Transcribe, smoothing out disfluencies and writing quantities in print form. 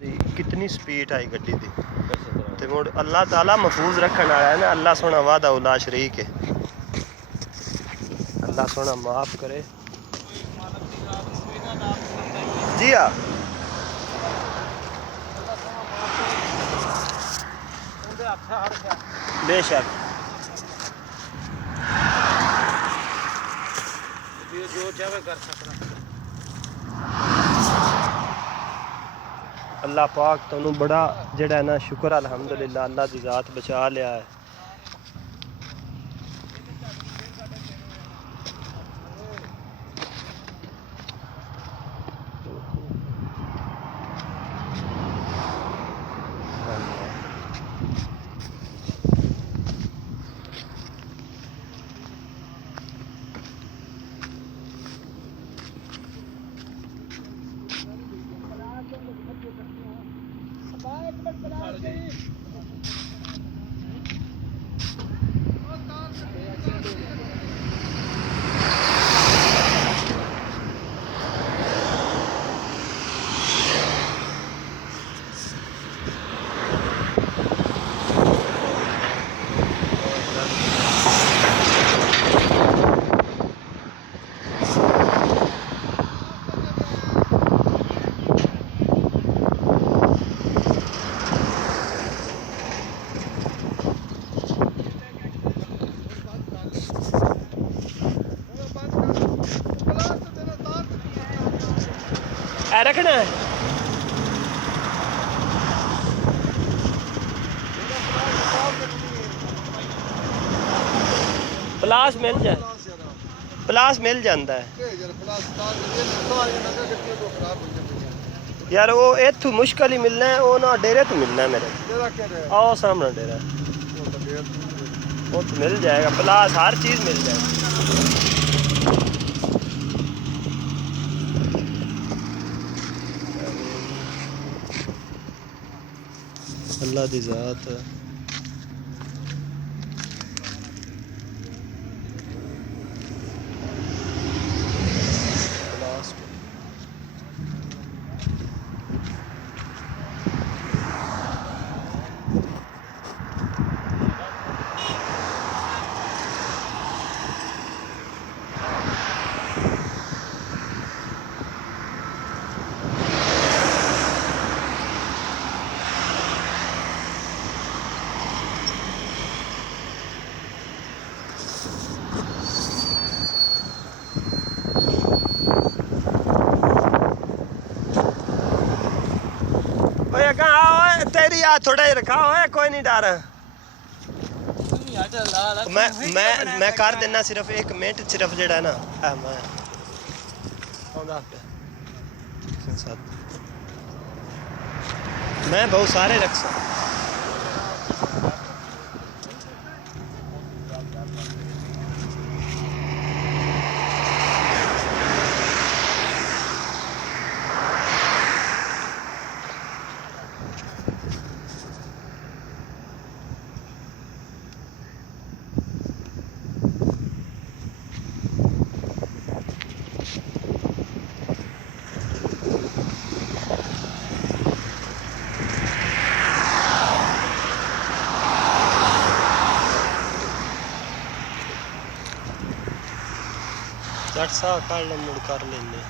कितनी स्पीड आई गड्डी दी ते मुड़ अल्लाह ताला महफूज रखने वाला है ना। अल्लाह सोना वादा उला शरीक है। अल्लाह सोना माफ करे। जी हाँ बेशक जो चाहे कर सकना। अल्लाह पाक तू बड़ा जड़ा ना शुक्र अल्हम्दुलिल्लाह अल्लाह दी जात बचा लिया है। रखना है प्लास मिल जाए प्लास मिल जाता है यार। वो इतों मुश्किल ही मिलना है। वो ना डेरे तो मिलना है मेरे आओ सामने डेरा वो तो मिल जाएगा। प्लास हर चीज़ मिल जाएगी। अल्लाह दी ज़ात है। तेरी याद थोड़ा ही रखा है कोई नहीं डर। मैं कर देना सिर्फ 1 मिनट सिर्फ जड़ा ना मैं बहुत सारे रख सकता। जट सा कर मुड़ कर लेने।